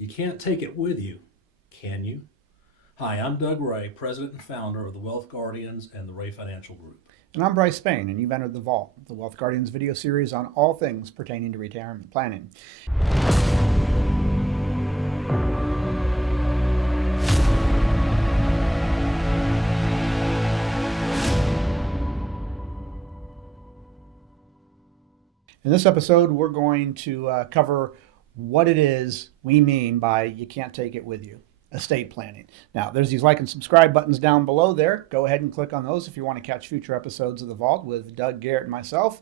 You can't take it with you, can you? Hi, I'm Doug Ray, President and Founder of the Wealth Guardians and the Ray Financial Group. And I'm Brice Payne, and you've entered The Vault, the Wealth Guardians video series on all things pertaining to retirement planning. In this episode, we're going to cover what it is we mean by you can't take it with you. Estate planning. Now, there's these like and subscribe buttons down below there. Go ahead and click on those if you want to catch future episodes of The Vault with Doug, Garrett, and myself.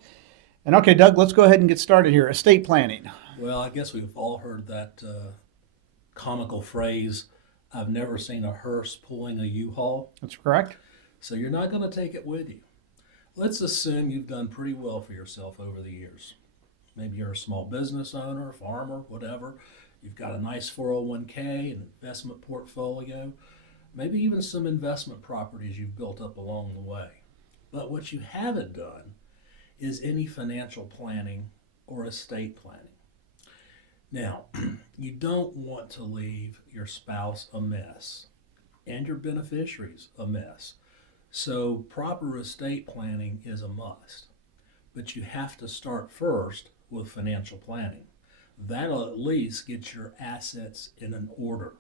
And okay, Doug, let's go ahead and get started here. Estate planning. Well, I guess we've all heard that comical phrase, I've never seen a hearse pulling a U-Haul. That's correct. So you're not going to take it with you. Let's assume you've done pretty well for yourself over the years. Maybe you're a small business owner, farmer, whatever. You've got a nice 401k, an investment portfolio, maybe even some investment properties you've built up along the way. But what you haven't done is any financial planning or estate planning. Now, you don't want to leave your spouse a mess and your beneficiaries a mess. So proper estate planning is a must. But you have to start first with financial planning. That'll at least get your assets in an order.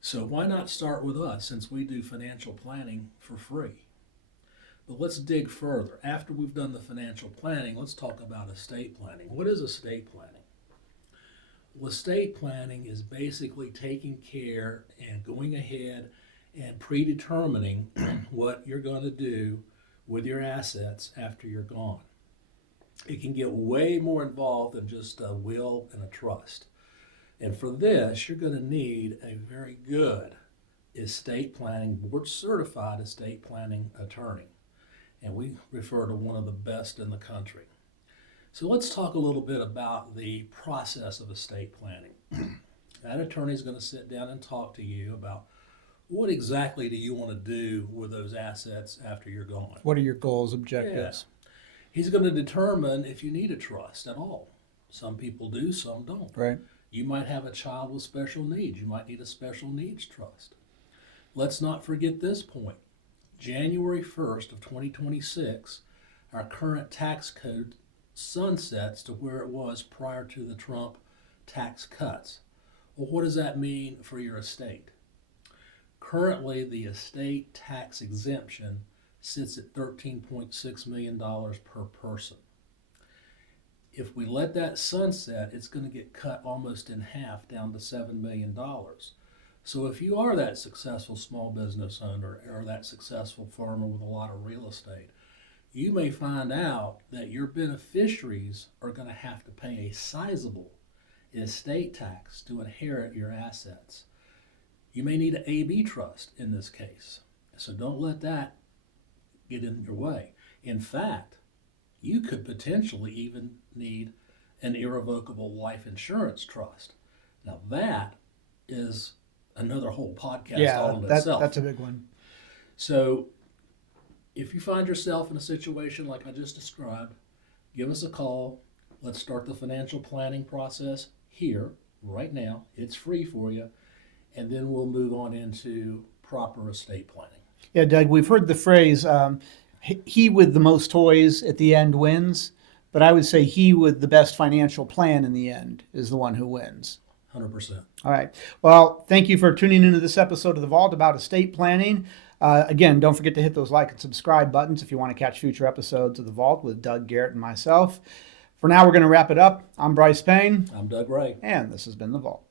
So why not start with us, since we do financial planning for free? But let's dig further. After we've done the financial planning, let's talk about estate planning. What is estate planning? Well, estate planning is basically taking care and going ahead and predetermining what you're going to do with your assets after you're gone. It can get way more involved than just a will and a trust. And for this, you're going to need a very good estate planning, board certified estate planning attorney. And we refer to one of the best in the country. So let's talk a little bit about the process of estate planning. That attorney is going to sit down and talk to you about what exactly do you want to do with those assets after you're gone. What are your goals, objectives? Yeah. He's going to determine if you need a trust at all. Some people do, some don't. Right. You might have a child with special needs. You might need a special needs trust. Let's not forget this point. January 1st of 2026, our current tax code sunsets to where it was prior to the Trump tax cuts. Well, what does that mean for your estate? Currently, the estate tax exemption sits at $13.6 million per person. If we let that sunset, it's going to get cut almost in half down to $7 million. So if you are that successful small business owner or that successful farmer with a lot of real estate, you may find out that your beneficiaries are going to have to pay a sizable estate tax to inherit your assets. You may need an AB trust in this case. So don't let that get in your way. In fact, you could potentially even need an irrevocable life insurance trust. Now that is another whole podcast all in itself. That's a big one. So if you find yourself in a situation like I just described, give us a call. Let's start the financial planning process here, right now. It's free for you. And then we'll move on into proper estate planning. Yeah, Doug, we've heard the phrase, he with the most toys at the end wins, but I would say he with the best financial plan in the end is the one who wins. 100%. All right. Well, thank you for tuning into this episode of The Vault about estate planning. Again, don't forget to hit those like and subscribe buttons if you want to catch future episodes of The Vault with Doug, Garrett, and myself. For now, we're going to wrap it up. I'm Brice Payne. I'm Doug Ray. And this has been The Vault.